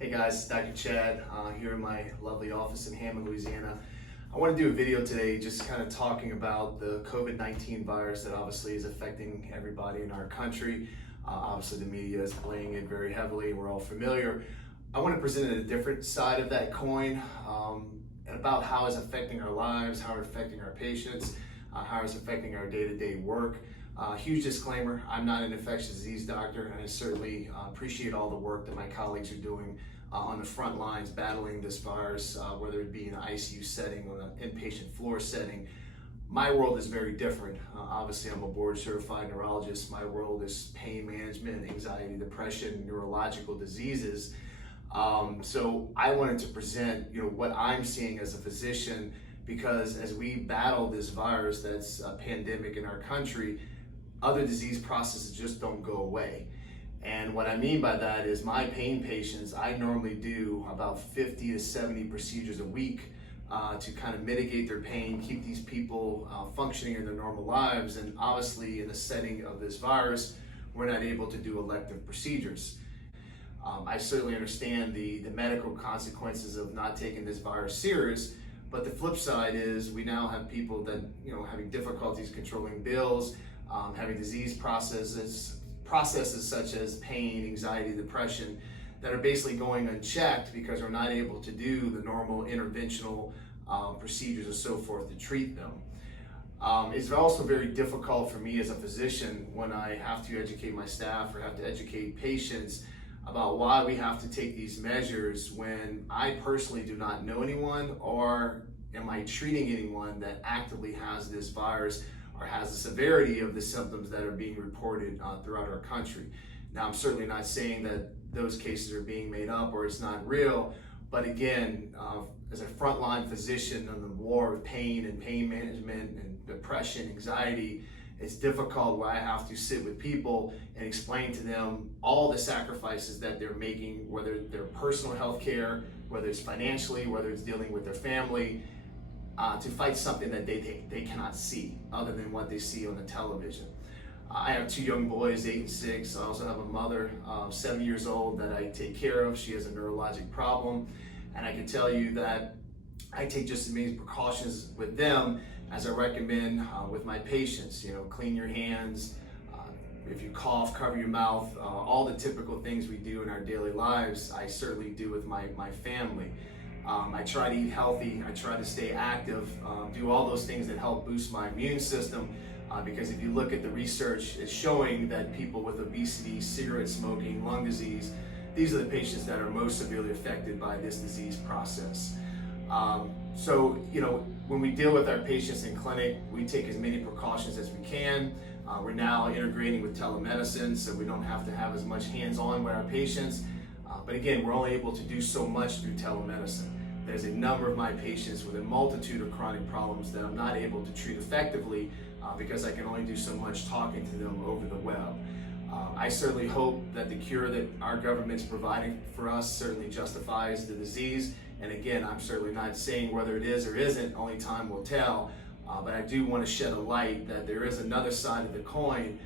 Hey guys, it's Dr. Chad here in my lovely office in Hammond, Louisiana. I want to do a video today just kind of talking about the COVID-19 virus that obviously is affecting everybody in our country. Obviously the media is playing it very heavily, we're all familiar. I want to present a different side of that coin about how it's affecting our lives, how it's affecting our patients, how it's affecting our day-to-day work. Huge disclaimer, I'm not an infectious disease doctor, and I certainly appreciate all the work that my colleagues are doing on the front lines battling this virus, whether it be in an ICU setting or an inpatient floor setting. My world is very different. Obviously, I'm a board certified neurologist. My world is pain management, anxiety, depression, neurological diseases. So I wanted to present, what I'm seeing as a physician, because as we battle this virus that's a pandemic in our country, other disease processes just don't go away. And what I mean by that is my pain patients, I normally do about 50 to 70 procedures a week to kind of mitigate their pain, keep these people functioning in their normal lives. And obviously in the setting of this virus, we're not able to do elective procedures. I certainly understand the medical consequences of not taking this virus serious, but the flip side is we now have people that, having difficulties controlling bills, having disease processes such as pain, anxiety, depression that are basically going unchecked because we're not able to do the normal interventional procedures and so forth to treat them. It's also very difficult for me as a physician when I have to educate my staff or have to educate patients about why we have to take these measures when I personally do not know anyone, or am I treating anyone that actively has this virus or has the severity of the symptoms that are being reported throughout our country. Now, I'm certainly not saying that those cases are being made up or it's not real, but again, as a frontline physician on the war of pain and pain management and depression, anxiety, it's difficult where I have to sit with people and explain to them all the sacrifices that they're making, whether they're personal health care, whether it's financially, whether it's dealing with their family, to fight something that they cannot see other than what they see on the television. I have two young boys, 8 and 6. I also have a mother, 7 years old, that I take care of. She has a neurologic problem, and I can tell you that I take just as many precautions with them as I recommend with my patients. Clean your hands, if you cough, cover your mouth, all the typical things we do in our daily lives, I certainly do with my family. I try to eat healthy, I try to stay active, do all those things that help boost my immune system, because if you look at the research, it's showing that people with obesity, cigarette smoking, lung disease, these are the patients that are most severely affected by this disease process. So, when we deal with our patients in clinic, we take as many precautions as we can. We're now integrating with telemedicine, so we don't have to have as much hands-on with our patients. But again, we're only able to do so much through telemedicine. There's a number of my patients with a multitude of chronic problems that I'm not able to treat effectively because I can only do so much talking to them over the web. I certainly hope that the cure that our government's providing for us certainly justifies the disease. And again, I'm certainly not saying whether it is or isn't, only time will tell. But I do want to shed a light that there is another side of the coin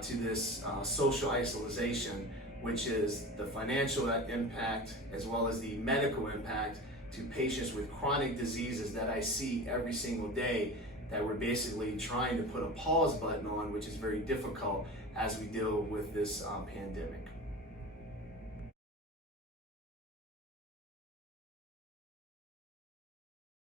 to this social isolation, which is the financial impact as well as the medical impact to patients with chronic diseases that I see every single day that we're basically trying to put a pause button on, which is very difficult as we deal with this pandemic.